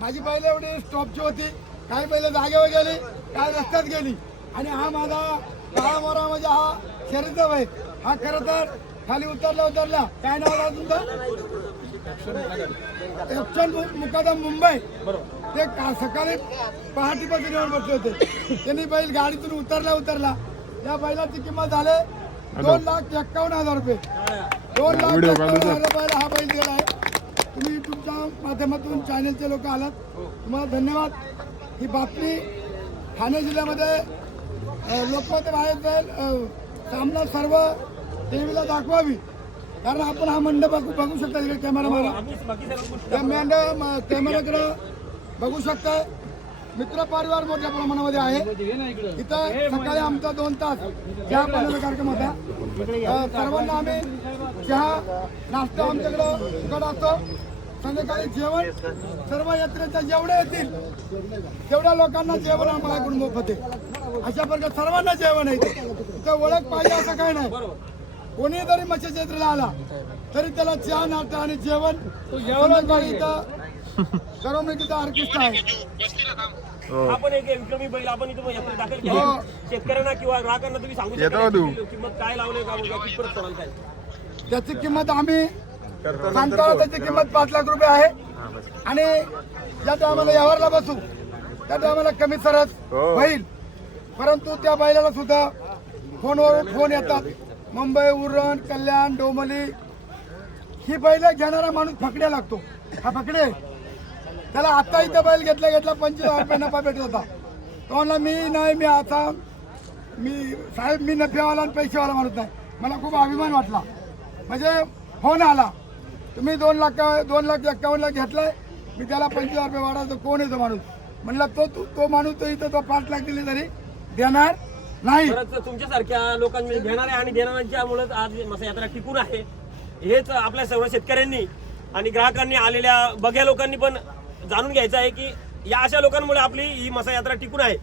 माझी बैल एवढी स्टॉपची होती. काही बैल जागेवर गेली काही रस्त्यात गेली. आणि हा माझा काळा मोरा म्हणजे हा शरीरचा बैल. हा खरं तर खाली उतरला उतरला. काय नाव तुमचं? मुकादम मुंबई. ते का सकाळी पहाटेपासून येऊन बसले होते. त्यांनी बैल गाडीतून उतरला उतरला. या बैलाची किंमत झाले दोन लाख एक्कावन्न हजार रुपये. दोन लाख एक्कावन्न हजार रुपयाला हा बैल दिला आहे. तुम्ही तुमच्या माध्यमातून चॅनलचे लोक आलात. तुम्हाला धन्यवाद. ही बातमी ठाणे जिल्ह्यामध्ये लोकमत बाहेर जाईल अ, सामना सर्व टी व्हीला दाखवावी. कारण आपण हा मंडप बघू शकता कॅमेरा मेंढ कॅमेराकडे बघू शकताय. मित्र परिवार मोठ्या प्रमाणामध्ये आहे. इथं सकाळी आमचा दोन तास चहा पाण्याचा कार्यक्रम होता. सर्वांना आम्ही चहा नाश्ता आमच्याकडं फुकट असतो. संध्याकाळी जेवण सर्व यात्रेच्या जेवढे येतील तेवढ्या लोकांना जेवण आम्हाला इकडून मोफत आहे. अशा प्रकारे सर्वांना जेवण आहे. इथं. ओळख पाहिजे असं काही नाही. कोणी जरी मच्छी जत्रेला आला तरी त्याला चहा नाश्ता आणि जेवण संध्याकाळी इथं करमणुकीचा ऑर्केस्ट्रा आहे. आपण एक विक्रमी बैल आपण इथं यात्रेत दाखल केली हो. शेतकऱ्यांना किंवा ग्राहकांना तुम्ही सांगू शकता. किती किंमत काय लावले का वगैरे कितपर्यंत सोडाल काय? त्याची किंमत आम्ही सांगताना त्याची किंमत पाच लाख रुपये आहे. आणि ज्या टायमाला यावरला बसू त्या टायमाला कमी सरस होईल. परंतु त्या बैलाला सुद्धा फोनवर फोन येतात. मुंबई उरण कल्याण डोंबली ही बैल घेणारा माणूस फकड्या लागतो. हा फकडे त्याला आता इथं बैल घेतला घेतला पंचवीस हजार रुपये नफा भेटत होता. तो म्हणला मी नाही मी आता मी साहेब मी नफ्यावाला आणि पैसेवाला म्हणत नाही. मला खूप अभिमान वाटला. म्हणजे फोन आला. तुम्ही दोन लाख दोन लाख एक्कावन्न लाख घेतलाय मी त्याला पंचवीस हजार रुपये वाढायचं कोण येतो माणूस? म्हणला तो तू तो माणूस तो इथं तो पाच लाख दिले तरी देणार नाही. तुमच्यासारख्या लोकांनी घेणाऱ्या आणि देणाऱ्यांच्या मुळे आज मसा यात्रा टिकून आहे. हेच आपल्या सर्व शेतकऱ्यांनी आणि ग्राहकांनी आलेल्या बघ्या लोकांनी पण जाणून घ्यायचं आहे की या अशा लोकांमुळे आपली ही मसा यात्रा टिकून आहे.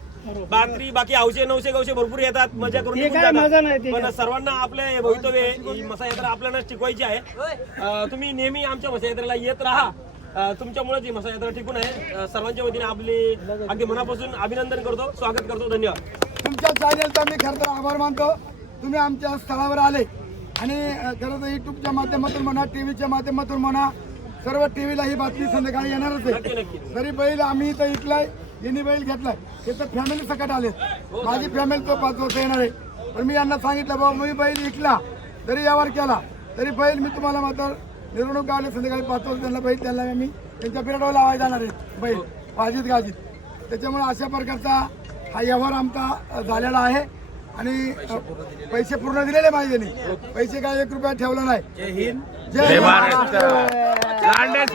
बाकी बाकी हौशे नऊशे गवशे भरपूर येतात. मजा करून निघून जातात. पण सर्वांना आपले हे भवितव्य आहे, ही मसा यात्रा आपल्याला टिकवायची आहे. अं, तुम्ही नेहमी आमच्या मसा यात्रेला येत राहा. अं, तुमच्यामुळेच ही मसा यात्रा टिकून आहे. अं, सर्वांच्या वतीने आपले अगदी मनापासून अभिनंदन करतो स्वागत करतो धन्यवाद. तुमच्या चॅनलचा मी खरं तर आभार मानतो. तुम्ही आमच्या स्थळावर आले आणि अ, खरं तर युट्यूबच्या माध्यमातून म्हणा टीव्हीच्या माध्यमातून म्हणा सर्व टीव्हीला ही बातमी संध्याकाळी येणारच आहे. तरी बैल आम्ही इथं इकलाय यांनी बैल घेतलाय. ते तर फॅमिली सकट आले माझी फॅमिली तो पाच वर्ष येणार आहे. पण मी यांना सांगितलं बाबा मी बैल इकला तरी यावर केला. तरी बैल मी तुम्हाला मात्र निवडणूक आले संध्याकाळी पाच वर्ष त्यांना बैल त्यांना मी त्यांच्या पिरियडवर लावायला जाणार आहे. बैल वाजीत गाजीत. त्याच्यामुळे अशा प्रकारचा हा व्यवहार आमचा झालेला आहे. आणि पैसे पूर्ण दिलेले माझे त्यांनी पैसे काय एक रुपया ठेवला नाही. जय महाराष्ट्र.